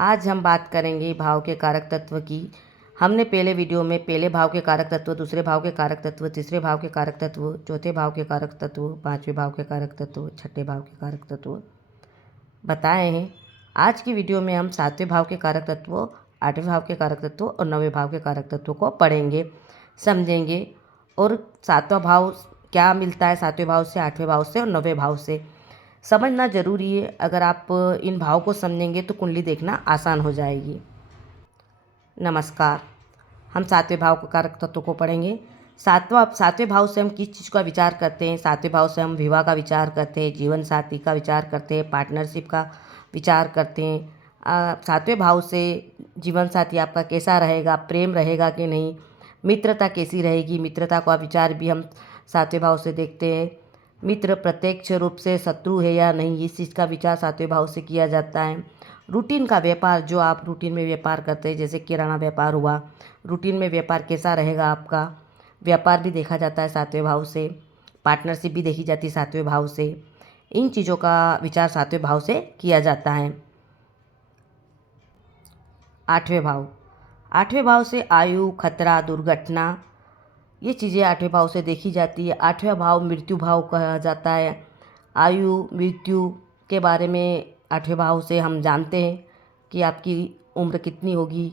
आज हम बात करेंगे भाव के कारक तत्व की। हमने पहले वीडियो में पहले भाव के कारक तत्व, दूसरे भाव के कारक तत्व, तीसरे भाव के कारक तत्व, चौथे भाव के कारक तत्व, पांचवें भाव के कारक तत्व, छठे भाव के कारक तत्व बताए हैं। आज की वीडियो में हम सातवें भाव के कारक तत्व, आठवें भाव के कारक तत्व और नौवें भाव के कारक तत्वों को पढ़ेंगे, समझेंगे और सातवां भाव क्या मिलता है सातवें भाव से, आठवें भाव से और नौवें भाव से समझना जरूरी है। अगर आप इन भाव को समझेंगे तो कुंडली देखना आसान हो जाएगी। नमस्कार, हम सातवें भाव के कारक तत्वों को पढ़ेंगे। सातवें भाव से हम किस चीज़ का विचार करते हैं? सातवें भाव से हम विवाह का विचार करते हैं, जीवन साथी का विचार करते हैं, पार्टनरशिप का विचार करते हैं। सातवें भाव से जीवन साथी आपका कैसा रहेगा, प्रेम रहेगा कि नहीं, मित्रता कैसी रहेगी, मित्रता का विचार भी हम सातवें भाव से देखते हैं। मित्र प्रत्यक्ष रूप से शत्रु है या नहीं, इस चीज़ का विचार सातवें भाव से किया जाता है। रूटीन का व्यापार, जो आप रूटीन में व्यापार करते हैं, जैसे किराना व्यापार हुआ, रूटीन में व्यापार कैसा रहेगा आपका, व्यापार भी देखा जाता है सातवें भाव से। पार्टनरशिप भी देखी जाती है सातवें भाव से। इन चीज़ों का विचार सातवें भाव से किया जाता है। आठवें भाव, आठवें भाव से आयु, खतरा, दुर्घटना, ये चीज़ें आठवें भाव से देखी जाती है। आठवें भाव मृत्यु भाव कहा जाता है। आयु, मृत्यु के बारे में आठवें भाव से हम जानते हैं कि आपकी उम्र कितनी होगी,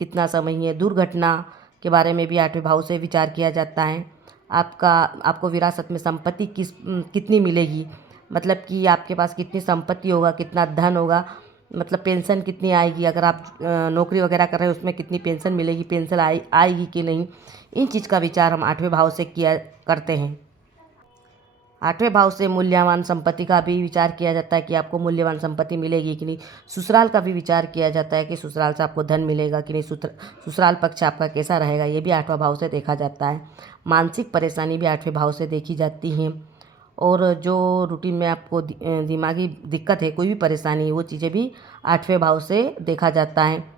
कितना समय है। दुर्घटना के बारे में भी आठवें भाव से विचार किया जाता है। आपको विरासत में संपत्ति कितनी मिलेगी, मतलब कि आपके पास कितनी संपत्ति होगा, कितना धन होगा, मतलब पेंशन कितनी आएगी, अगर आप नौकरी वगैरह कर रहे हैं उसमें कितनी पेंशन मिलेगी, पेंशन आएगी कि नहीं, इन चीज़ का विचार हम आठवें भाव से किया करते हैं। आठवें भाव से मूल्यवान संपत्ति का भी विचार किया जाता है कि आपको मूल्यवान संपत्ति मिलेगी कि नहीं। ससुराल का भी विचार किया जाता है कि ससुराल से आपको धन मिलेगा कि नहीं, ससुराल पक्ष आपका कैसा रहेगा, ये भी आठवां भाव से देखा जाता है। मानसिक परेशानी भी आठवें भाव से देखी जाती है। और जो रूटीन में आपको दिमागी दिक्कत है, कोई भी परेशानी है, वो चीज़ें भी आठवें भाव से देखा जाता है।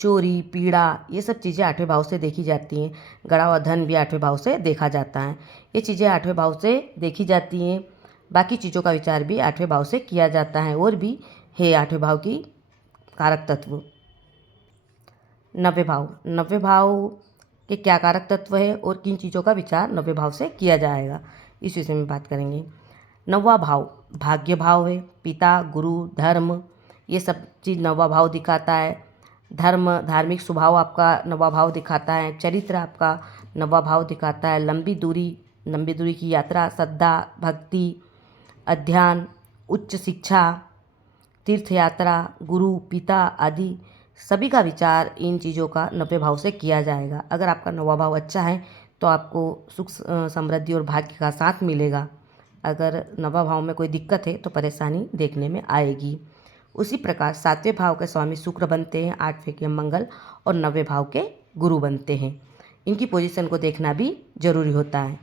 चोरी, पीड़ा, ये सब चीज़ें आठवें भाव से देखी जाती हैं। गड़ा हुआ धन भी आठवें भाव से देखा जाता है। ये चीज़ें आठवें भाव से देखी जाती हैं। बाकी चीज़ों का विचार भी आठवें भाव से किया जाता है। और भी है आठवें भाव की कारक तत्व। नौवें भाव, नौवें भाव के क्या कारक तत्व है और किन चीज़ों का विचार नौवें भाव से किया जाएगा, इस विषय में बात करेंगे। नौवां भाव भाग्य भाव है। पिता, गुरु, धर्म, ये सब चीज़ नौवां भाव दिखाता है। धार्मिक स्वभाव आपका नौवां भाव दिखाता है। चरित्र आपका नौवां भाव दिखाता है। लंबी दूरी की यात्रा, श्रद्धा, भक्ति, अध्ययन, उच्च शिक्षा, तीर्थ यात्रा, गुरु, पिता आदि सभी का विचार इन चीज़ों का नौवें भाव से किया जाएगा। अगर आपका नौवां भाव अच्छा है तो आपको सुख, समृद्धि और भाग्य का साथ मिलेगा। अगर नौवां भाव में कोई दिक्कत है तो परेशानी देखने में आएगी। उसी प्रकार सातवें भाव के स्वामी शुक्र बनते हैं, आठवें के मंगल और नौवें भाव के गुरु बनते हैं। इनकी पोजीशन को देखना भी जरूरी होता है।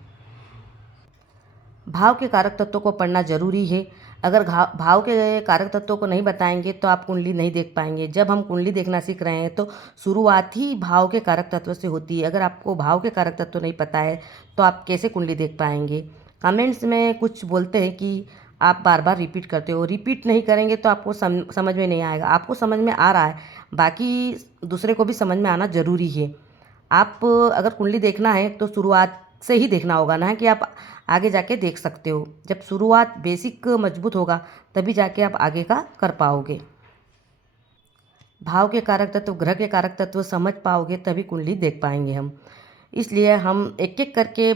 भाव के कारक तत्वों को पढ़ना जरूरी है। अगर भाव के कारक तत्वों को नहीं बताएंगे तो आप कुंडली नहीं देख पाएंगे। जब हम कुंडली देखना सीख रहे हैं तो शुरुआत ही भाव के कारक तत्व से होती है। अगर आपको भाव के कारक तत्व नहीं पता है तो आप कैसे कुंडली देख पाएंगे। कमेंट्स में कुछ बोलते हैं कि आप बार बार रिपीट करते हो। रिपीट नहीं करेंगे तो आपको समझ में नहीं आएगा। आपको समझ में आ रहा है, बाकी दूसरे को भी समझ में आना ज़रूरी है। आप अगर कुंडली देखना है तो शुरुआत से ही देखना होगा, ना कि आप आगे जाके देख सकते हो। जब शुरुआत बेसिक मजबूत होगा तभी जाके आप आगे का कर पाओगे। भाव के कारक तत्व, ग्रह के कारक तत्व समझ पाओगे तभी कुंडली देख पाएंगे हम। इसलिए हम एक एक करके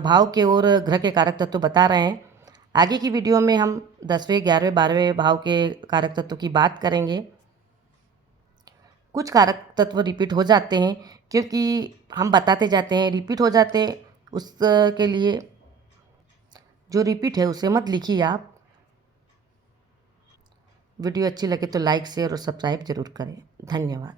भाव के और ग्रह के कारक तत्व बता रहे हैं। आगे की वीडियो में हम 10वें, 11वें, 12वें भाव के कारक तत्व की बात करेंगे। कुछ कारक तत्व रिपीट हो जाते हैं क्योंकि हम बताते जाते हैं, रिपीट हो जाते हैं। उसके लिए जो रिपीट है उसे मत लिखिए आप। वीडियो अच्छी लगे तो लाइक, शेयर और सब्सक्राइब जरूर करें। धन्यवाद।